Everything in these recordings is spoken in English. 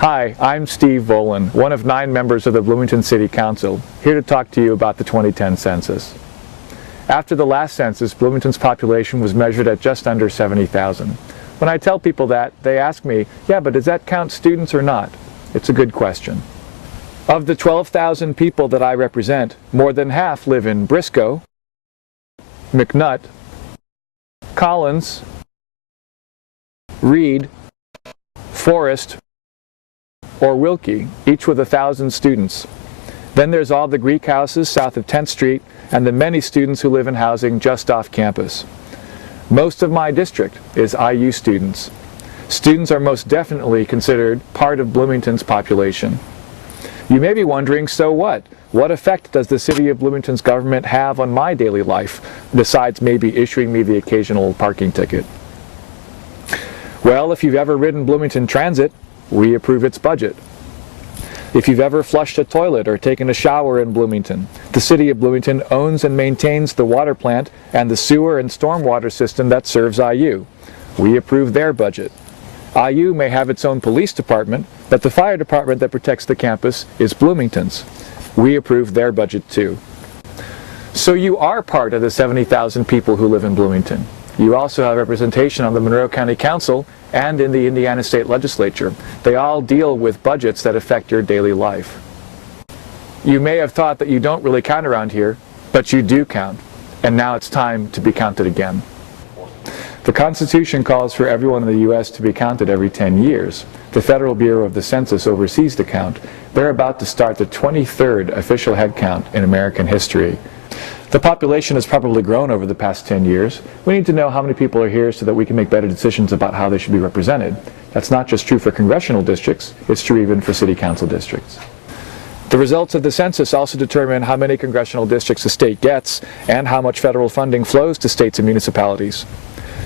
Hi, I'm Steve Volan, one of 9 members of the Bloomington City Council, here to talk to you about the 2010 census. After the last census, Bloomington's population was measured at just under 70,000. When I tell people that, they ask me, yeah, but does that count students or not? It's a good question. Of the 12,000 people that I represent, more than half live in Briscoe, McNutt, Collins, Reed, Forest, or Wilkie, each with 1,000 students. Then there's all the Greek houses south of 10th Street and the many students who live in housing just off campus. Most of my district is IU students. Students are most definitely considered part of Bloomington's population. You may be wondering, so what? What effect does the City of Bloomington's government have on my daily life, besides maybe issuing me the occasional parking ticket? Well, if you've ever ridden Bloomington Transit, we approve its budget. If you've ever flushed a toilet or taken a shower in Bloomington, the City of Bloomington owns and maintains the water plant and the sewer and stormwater system that serves IU. We approve their budget. IU may have its own police department, but the fire department that protects the campus is Bloomington's. We approve their budget too. So you are part of the 70,000 people who live in Bloomington. You also have representation on the Monroe County Council and in the Indiana State Legislature. They all deal with budgets that affect your daily life. You may have thought that you don't really count around here, but you do count, and now it's time to be counted again. The Constitution calls for everyone in the U.S. to be counted every 10 years. The Federal Bureau of the Census oversees the count. They're about to start the 23rd official head count in American history. The population has probably grown over the past 10 years. We need to know how many people are here so that we can make better decisions about how they should be represented. That's not just true for congressional districts, it's true even for city council districts. The results of the census also determine how many congressional districts a state gets and how much federal funding flows to states and municipalities.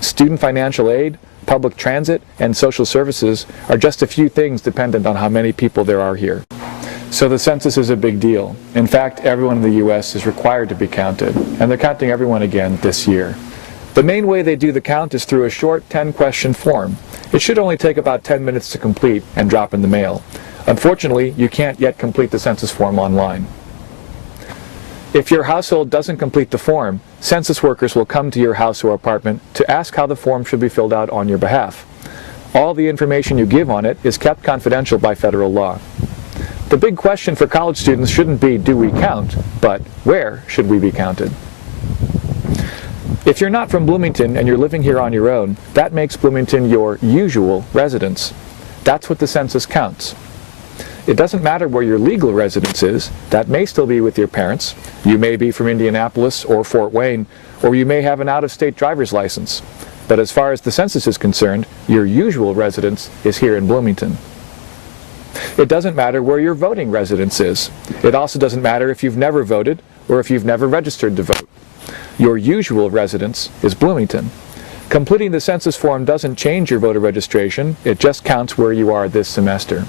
Student financial aid, public transit, and social services are just a few things dependent on how many people there are here. So the census is a big deal. In fact, everyone in the U.S. is required to be counted, and they're counting everyone again this year. The main way they do the count is through a short 10-question form. It should only take about 10 minutes to complete and drop in the mail. Unfortunately, you can't yet complete the census form online. If your household doesn't complete the form, census workers will come to your house or apartment to ask how the form should be filled out on your behalf. All the information you give on it is kept confidential by federal law. The big question for college students shouldn't be, do we count, but where should we be counted? If you're not from Bloomington and you're living here on your own, that makes Bloomington your usual residence. That's what the census counts. It doesn't matter where your legal residence is. That may still be with your parents. You may be from Indianapolis or Fort Wayne, or you may have an out-of-state driver's license. But as far as the census is concerned, your usual residence is here in Bloomington. It doesn't matter where your voting residence is. It also doesn't matter if you've never voted or if you've never registered to vote. Your usual residence is Bloomington. Completing the census form doesn't change your voter registration. It just counts where you are this semester.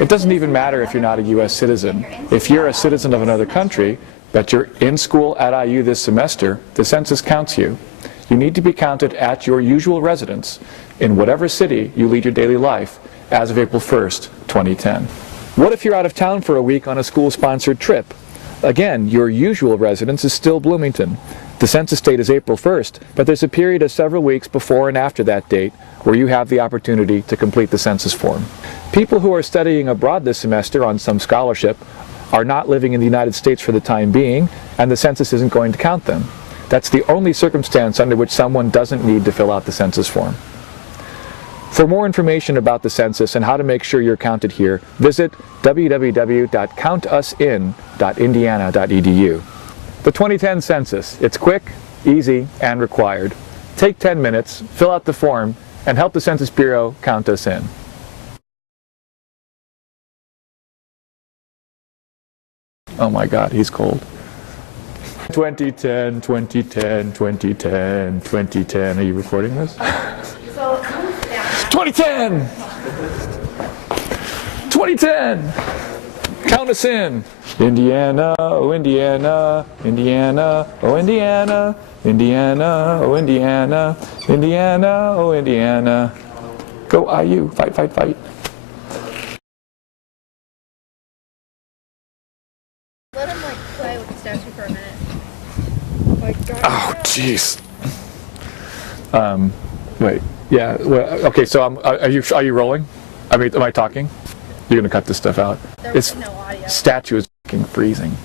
It doesn't even matter if you're not a U.S. citizen. If you're a citizen of another country, but you're in school at IU this semester, the census counts you. You need to be counted at your usual residence in whatever city you lead your daily life as of April 1st, 2010. What if you're out of town for a week on a school-sponsored trip? Again, your usual residence is still Bloomington. The census date is April 1st, but there's a period of several weeks before and after that date where you have the opportunity to complete the census form. People who are studying abroad this semester on some scholarship are not living in the United States for the time being, and the census isn't going to count them. That's the only circumstance under which someone doesn't need to fill out the census form. For more information about the census and how to make sure you're counted here, visit www.countusin.indiana.edu. The 2010 census. It's quick, easy, and required. Take 10 minutes, fill out the form, and help the Census Bureau count us in. Oh my God, he's cold. 2010, 2010, 2010, 2010. Are you recording this? 2010! 2010! Count us in. Indiana, oh Indiana, Indiana, oh Indiana, Indiana, oh Indiana, Indiana, oh Indiana. Go IU, fight, fight, fight. let him like play with the statue for a minute. Like, oh, jeez. Wait. Yeah. Well, okay. So are you rolling? I mean, am I talking? You're gonna cut this stuff out. There was no audio. Statue is fucking freezing.